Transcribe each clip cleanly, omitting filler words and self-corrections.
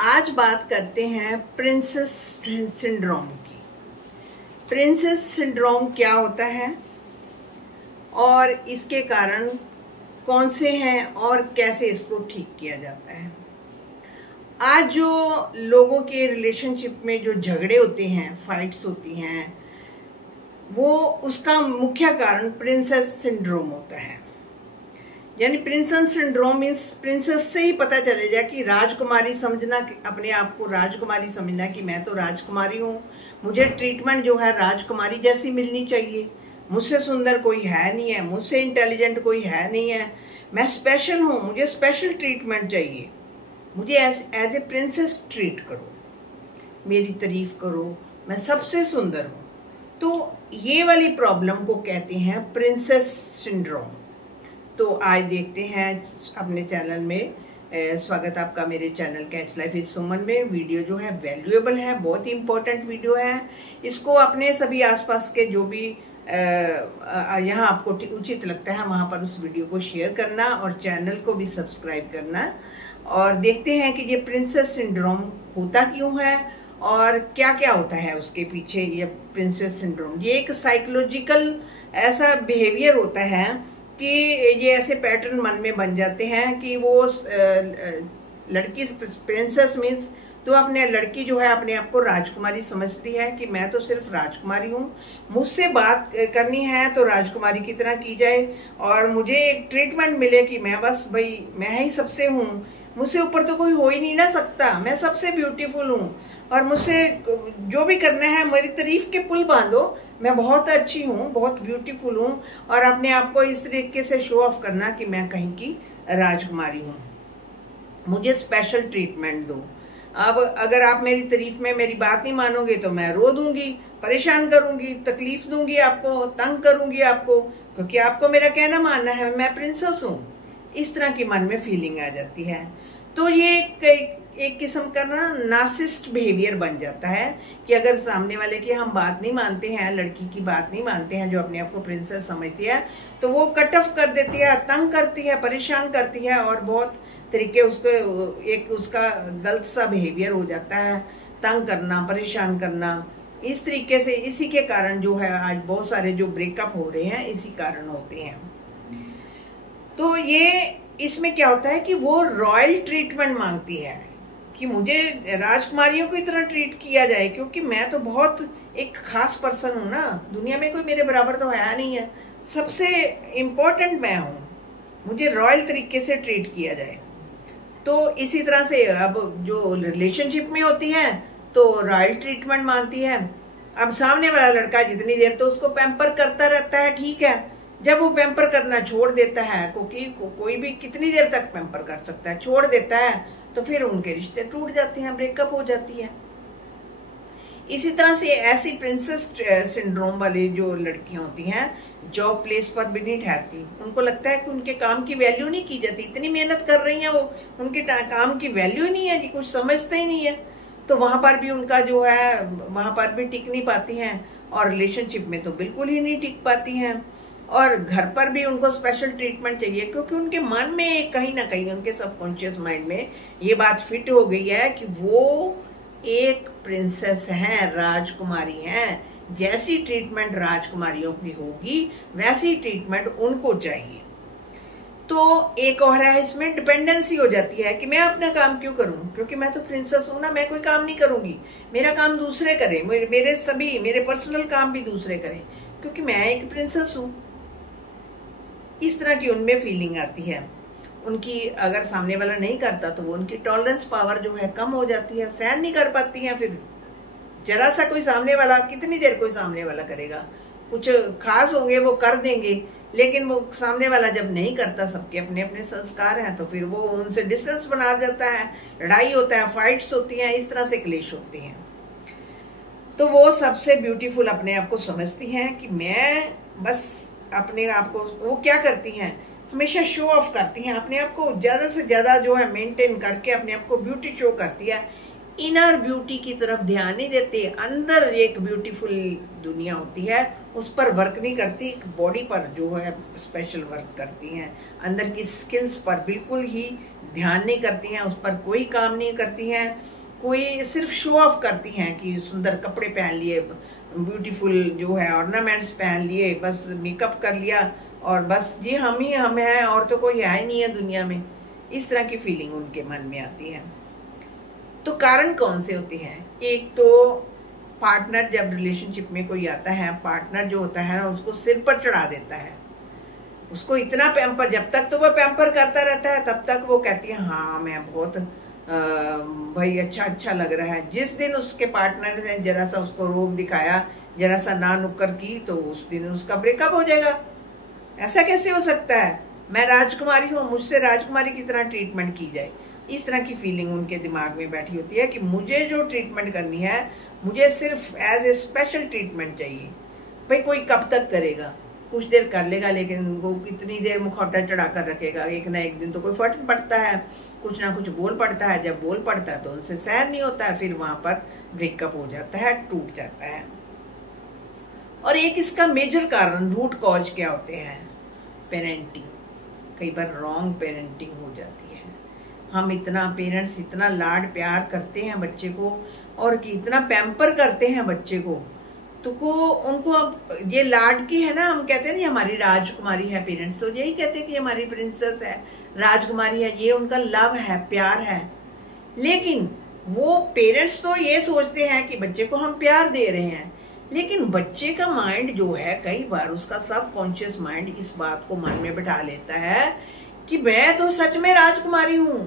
आज बात करते हैं प्रिंसेस सिंड्रोम की। प्रिंसेस सिंड्रोम क्या होता है और इसके कारण कौन से हैं और कैसे इसको ठीक किया जाता है। आज जो लोगों के रिलेशनशिप में जो झगड़े होते हैं, फाइट्स होती हैं, वो उसका मुख्य कारण प्रिंसेस सिंड्रोम होता है। यानी प्रिंसेस सिंड्रोम मीन्स प्रिंसेस से ही पता चले जाए कि राजकुमारी समझना, अपने आप को राजकुमारी समझना कि मैं तो राजकुमारी हूँ, मुझे ट्रीटमेंट जो है राजकुमारी जैसी मिलनी चाहिए, मुझसे सुंदर कोई है नहीं है, मुझसे इंटेलिजेंट कोई है नहीं है, मैं स्पेशल हूँ, मुझे स्पेशल ट्रीटमेंट चाहिए, मुझे एज ए प्रिंसेस ट्रीट करो, मेरी तारीफ करो, मैं सबसे सुंदर हूँ। तो ये वाली प्रॉब्लम को कहते हैं प्रिंसेस सिंड्रोम। तो आज देखते हैं अपने चैनल में, स्वागत आपका मेरे चैनल कैच लाइफ इज सुमन में। वीडियो जो है वैल्यूएबल है, बहुत ही इंपॉर्टेंट वीडियो है। इसको अपने सभी आसपास के जो भी यहाँ आपको उचित लगता है वहाँ पर उस वीडियो को शेयर करना और चैनल को भी सब्सक्राइब करना। और देखते हैं कि ये प्रिंसेस सिंड्रोम होता क्यों है और क्या क्या होता है उसके पीछे। ये प्रिंसेस सिंड्रोम ये एक साइकोलॉजिकल ऐसा बिहेवियर होता है कि ये ऐसे पैटर्न मन में बन जाते हैं कि वो लड़की प्रिंसेस मीन्स तो अपने लड़की जो है अपने आप को राजकुमारी समझती है कि मैं तो सिर्फ राजकुमारी हूँ, मुझसे बात करनी है तो राजकुमारी की तरह की जाए और मुझे एक ट्रीटमेंट मिले कि मैं बस भाई मैं ही सबसे हूँ, मुझसे ऊपर तो कोई हो ही नहीं ना सकता, मैं सबसे ब्यूटीफुल हूँ और मुझसे जो भी करना है मेरी तारीफ के पुल बांधो, मैं बहुत अच्छी हूँ, बहुत ब्यूटीफुल हूँ। और अपने आप को इस तरीके से शो ऑफ करना कि मैं कहीं की राजकुमारी हूँ, मुझे स्पेशल ट्रीटमेंट दो। अब अगर आप मेरी तारीफ में मेरी बात नहीं मानोगे तो मैं रो दूंगी, परेशान करूंगी, तकलीफ दूंगी, आपको तंग करूंगी आपको, क्योंकि आपको मेरा कहना मानना है, मैं प्रिंसेस हूँ। इस तरह की मन में फीलिंग आ जाती है। तो ये एक किस्म का ना नार्सिस्ट बिहेवियर बन जाता है कि अगर सामने वाले की हम बात नहीं मानते हैं, लड़की की बात नहीं मानते हैं जो अपने आप को प्रिंसेस समझती है, तो वो कट ऑफ कर देती है, तंग करती है, परेशान करती है और बहुत तरीके उसको एक उसका गलत सा बिहेवियर हो जाता है, तंग करना, परेशान करना। इस तरीके से इसी के कारण जो है आज बहुत सारे जो ब्रेकअप हो रहे हैं इसी कारण होते हैं। तो ये इसमें क्या होता है कि वो रॉयल ट्रीटमेंट मांगती है कि मुझे राजकुमारियों की तरह ट्रीट किया जाए, क्योंकि मैं तो बहुत एक खास पर्सन हूँ ना, दुनिया में कोई मेरे बराबर तो है नहीं है, सबसे इम्पोर्टेंट मैं हूँ, मुझे रॉयल तरीके से ट्रीट किया जाए। तो इसी तरह से अब जो रिलेशनशिप में होती है तो रॉयल ट्रीटमेंट मांगती है। अब सामने वाला लड़का जितनी देर तो उसको पैम्पर करता रहता है, ठीक है, जब वो पैम्पर करना छोड़ देता है, क्योंकि कोई भी कितनी देर तक पैम्पर कर सकता है, छोड़ देता है तो फिर उनके रिश्ते टूट जाते हैं, ब्रेकअप हो जाती है। इसी तरह से ऐसी प्रिंसेस सिंड्रोम वाली जो लड़कियां होती हैं जॉब प्लेस पर भी नहीं ठहरती, उनको लगता है कि उनके काम की वैल्यू नहीं की जाती, इतनी मेहनत कर रही हैं वो, उनके काम की वैल्यू ही नहीं है जी, कुछ समझते ही नहीं है। तो वहां पर भी उनका जो है वहां पर भी टिक नहीं पाती हैं और रिलेशनशिप में तो बिल्कुल ही नहीं टिक पाती हैं और घर पर भी उनको स्पेशल ट्रीटमेंट चाहिए, क्योंकि उनके मन में कहीं ना कहीं उनके सबकॉन्शियस माइंड में ये बात फिट हो गई है कि वो एक प्रिंसेस हैं, राजकुमारी हैं, जैसी ट्रीटमेंट राजकुमारियों की होगी वैसी ट्रीटमेंट उनको चाहिए। तो एक और है इसमें डिपेंडेंसी हो जाती है कि मैं अपना काम क्यों करूं, क्योंकि मैं तो प्रिंसेस हूं ना, मैं कोई काम नहीं करूंगी, मेरा काम दूसरे करें, मेरे पर्सनल काम भी दूसरे करें, क्योंकि मैं एक प्रिंसेस हूं। इस तरह की उनमें फीलिंग आती है। उनकी अगर सामने वाला नहीं करता तो वो उनकी टॉलरेंस पावर जो है कम हो जाती है, सहन नहीं कर पाती हैं। फिर जरा सा कोई सामने वाला, कितनी देर कोई सामने वाला करेगा, कुछ खास होंगे वो कर देंगे, लेकिन वो सामने वाला जब नहीं करता, सबके अपने अपने संस्कार हैं, तो फिर वो उनसे डिस्टेंस बना जाता है, लड़ाई होता है, फाइट्स होती हैं, इस तरह से क्लेश होते हैं। तो वो सबसे ब्यूटीफुल अपने आप को समझती हैं कि मैं बस अपने आप को, वो क्या करती हैं, हमेशा शो ऑफ करती हैं अपने आप को, ज्यादा से ज्यादा जो है मेंटेन करके अपने आप को ब्यूटी शो करती है। इनर ब्यूटी की तरफ ध्यान नहीं देते, अंदर एक ब्यूटीफुल दुनिया होती है उस पर वर्क नहीं करती, बॉडी पर जो है स्पेशल वर्क करती हैं, अंदर की स्किल्स पर बिल्कुल ही ध्यान नहीं करती हैं, उस पर कोई काम नहीं करती हैं, कोई सिर्फ शो ऑफ करती हैं कि सुंदर कपड़े पहन लिए, ब्यूटीफुल जो है ऑर्नामेंट्स पहन लिए, बस मेकअप कर लिया और बस ये हम हैं और तो कोई है ही नहीं है दुनिया में। इस तरह की फीलिंग उनके मन में आती है। तो कारण कौन से होते हैं? एक तो पार्टनर, जब रिलेशनशिप में कोई आता है, पार्टनर जो होता है ना उसको सिर पर चढ़ा देता है, उसको इतना पैम्पर, जब तक तो वह पैम्पर करता रहता है तब तक वो कहती है हाँ मैं बहुत भाई अच्छा लग रहा है। जिस दिन उसके पार्टनर ने जरा सा उसको रोब दिखाया, जरा सा ना नुक्कर की, तो उस दिन उसका ब्रेकअप हो जाएगा। ऐसा कैसे हो सकता है? मैं राजकुमारी हूँ, मुझसे राजकुमारी की तरह ट्रीटमेंट की जाए। इस तरह की फीलिंग उनके दिमाग में बैठी होती है कि मुझे जो ट्रीटमेंट करनी है, मुझे सिर्फ एज ए स्पेशल ट्रीटमेंट चाहिए। भाई कोई कब तक करेगा? कुछ देर कर लेगा, लेकिन वो कितनी देर मुखौटा चढ़ा कर रखेगा? एक ना एक दिन तो कोई फट पड़ता है, कुछ ना कुछ बोल पड़ता है, जब बोल पड़ता है तो उनसे सहन नहीं होता है, फिर वहां पर ब्रेकअप हो जाता है, टूट जाता है। और एक इसका मेजर कारण, रूट कॉज क्या होते हैं? पेरेंटिंग। कई बार रॉन्ग पेरेंटिंग हो जाती है। हम इतना, पेरेंट्स इतना लाड प्यार करते हैं बच्चे को और कि इतना पैम्पर करते हैं बच्चे को, तो को उनको अब ये लाड की है ना, हम कहते हैं ना हमारी राजकुमारी है, पेरेंट्स तो यही कहते हैं कि हमारी प्रिंसेस है, राजकुमारी है, ये उनका लव है, प्यार है। लेकिन वो पेरेंट्स तो ये सोचते हैं कि बच्चे को हम प्यार दे रहे हैं, लेकिन बच्चे का माइंड जो है, कई बार उसका सबकॉन्शियस माइंड इस बात को मन में बिठा लेता है कि मैं तो सच में राजकुमारी हूं,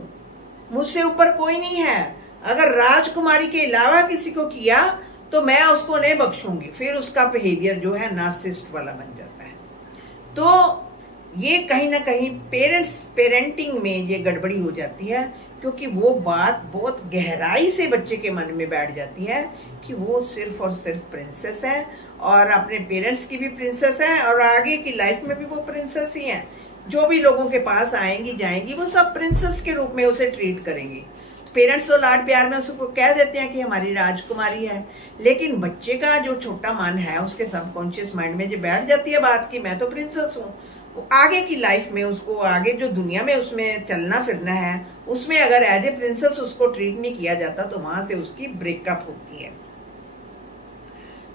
मुझसे ऊपर कोई नहीं है, अगर राजकुमारी के अलावा किसी को किया तो मैं उसको नहीं बख्शूंगी। फिर उसका बिहेवियर जो है नार्सिसिस्ट वाला बन जाता है। तो ये कहीं ना कहीं पेरेंटिंग में ये गड़बड़ी हो जाती है, क्योंकि वो बात बहुत गहराई से बच्चे के मन में बैठ जाती है कि वो सिर्फ और सिर्फ प्रिंसेस है और अपने पेरेंट्स की भी प्रिंसेस है और आगे की लाइफ में भी वो प्रिंसेस ही है। जो भी लोगों के पास आएंगी जाएंगी वो सब प्रिंसेस के रूप में उसे ट्रीट करेंगी। पेरेंट्स तो लाड प्यार में उसको कह देते हैं कि हमारी राजकुमारी है, लेकिन बच्चे का जो छोटा मन है, उसके सबकॉन्शियस माइंड में जो बैठ जाती है बात कि मैं तो प्रिंसेस हूँ, आगे की लाइफ में उसको, आगे जो दुनिया में उसमें चलना फिरना है, उसमें अगर एज ए प्रिंसेस उसको ट्रीट नहीं किया जाता तो वहां से उसकी ब्रेकअप होती है।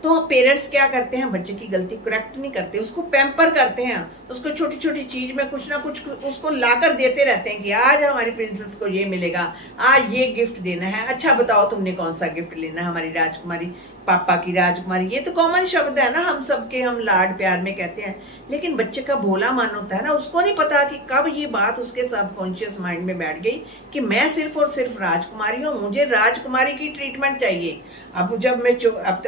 तो पेरेंट्स क्या करते हैं? बच्चे की गलती करेक्ट नहीं करते, उसको पैम्पर करते हैं, उसको छोटी छोटी चीज में कुछ ना कुछ उसको लाकर देते रहते हैं कि आज हमारी प्रिंसेस को ये मिलेगा, आज ये गिफ्ट देना है, अच्छा बताओ तुमने कौन सा गिफ्ट लेना है, हमारी राजकुमारी, पापा की राजकुमारी। ये तो कॉमन शब्द है ना, हम सबके, हम लाड प्यार में कहते हैं, लेकिन बच्चे का भोला मन होता है ना, उसको नहीं पता कि कब ये बात उसके सबकॉन्शियस माइंड में बैठ गई कि मैं सिर्फ और सिर्फ राजकुमारी हूँ, मुझे राजकुमारी की ट्रीटमेंट चाहिए। अब जब मैं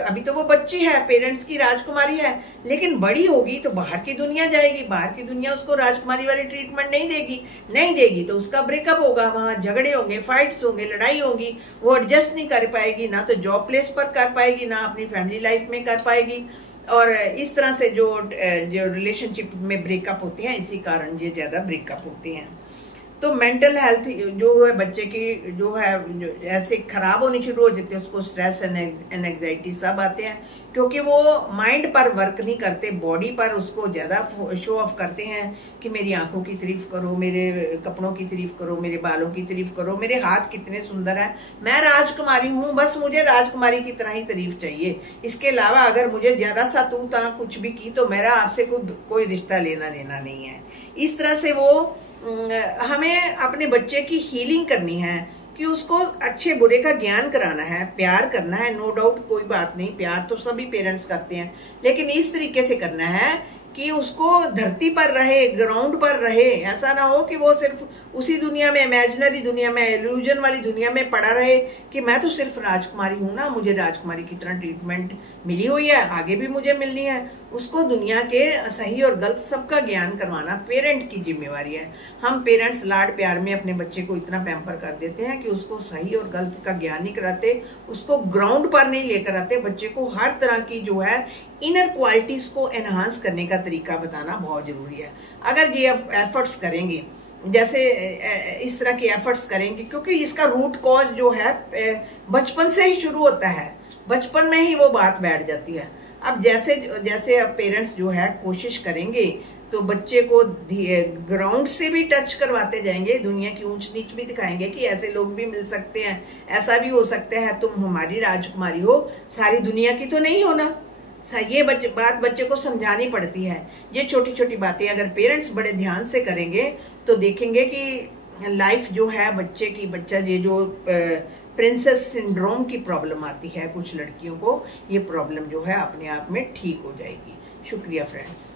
अभी तो वो बच्ची है, पेरेंट्स की राजकुमारी है, लेकिन बड़ी होगी तो बाहर की दुनिया जाएगी, बाहर की दुनिया उसको राजकुमारी वाली ट्रीटमेंट नहीं देगी तो उसका ब्रेकअप होगा, वहां झगड़े होंगे, फाइट्स होंगे, लड़ाई होगी, वो एडजस्ट नहीं कर पाएगी, ना तो जॉब प्लेस पर कर पाएगी, ना अपनी फैमिली लाइफ में कर पाएगी। और इस तरह से जो रिलेशनशिप में ब्रेकअप होते हैं, इसी कारण ये ज्यादा ब्रेकअप होते हैं। तो मेंटल हेल्थ जो है बच्चे की जो है ऐसे खराब होनी शुरू हो जाती है, उसको स्ट्रेस एंड एंजाइटी सब आते हैं, क्योंकि वो माइंड पर वर्क नहीं करते, बॉडी पर उसको ज्यादा शो ऑफ करते हैं कि मेरी आंखों की तारीफ करो, मेरे कपड़ों की तारीफ करो, मेरे बालों की तारीफ करो, मेरे हाथ कितने सुंदर है, मैं राजकुमारी हूँ, बस मुझे राजकुमारी की तरह ही तारीफ चाहिए, इसके अलावा अगर मुझे जरा सा तू ता कुछ भी की तो मेरा आपसे कोई रिश्ता लेना देना नहीं है। इस तरह से वो हमें अपने बच्चे की हीलिंग करनी है कि उसको अच्छे बुरे का ज्ञान कराना है, प्यार करना है, नो डाउट, कोई बात नहीं, प्यार तो सभी पेरेंट्स करते हैं, लेकिन इस तरीके से करना है कि उसको धरती पर रहे, ग्राउंड पर रहे। ऐसा ना हो कि वो सिर्फ उसी दुनिया में, इमेजिनरी दुनिया में, इल्यूजन वाली दुनिया में पड़ा रहे कि मैं तो सिर्फ राजकुमारी हूं ना, मुझे राजकुमारी की तरह ट्रीटमेंट मिली हुई है, आगे भी मुझे मिलनी है। उसको दुनिया के सही और गलत सबका ज्ञान करवाना पेरेंट की जिम्मेवारी है। हम पेरेंट्स लाड प्यार में अपने बच्चे को इतना पैम्पर कर देते हैं कि उसको सही और गलत का ज्ञान नहीं कराते, उसको ग्राउंड पर नहीं लेकर आते, बच्चे को हर तरह की जो है इनर क्वालिटीज को एनहांस करने का तरीका बताना बहुत जरूरी है। अगर ये एफर्ट्स करेंगे जैसे इस तरह के एफर्ट्स करेंगे, क्योंकि इसका रूट कॉज जो है बचपन से ही शुरू होता है, बचपन में ही वो बात बैठ जाती है। अब जैसे जैसे अब पेरेंट्स जो है कोशिश करेंगे तो बच्चे को ग्राउंड से भी टच करवाते जाएंगे, दुनिया की ऊंच नीच भी दिखाएंगे कि ऐसे लोग भी मिल सकते हैं, ऐसा भी हो सकता है, तुम हमारी राजकुमारी हो, सारी दुनिया की तो नहीं होना। ये बात बच्चे को समझानी पड़ती है। ये छोटी छोटी बातें अगर पेरेंट्स बड़े ध्यान से करेंगे तो देखेंगे कि लाइफ जो है बच्चा ये जो प्रिंसेस सिंड्रोम की प्रॉब्लम आती है कुछ लड़कियों को, ये प्रॉब्लम जो है अपने आप में ठीक हो जाएगी। शुक्रिया फ्रेंड्स।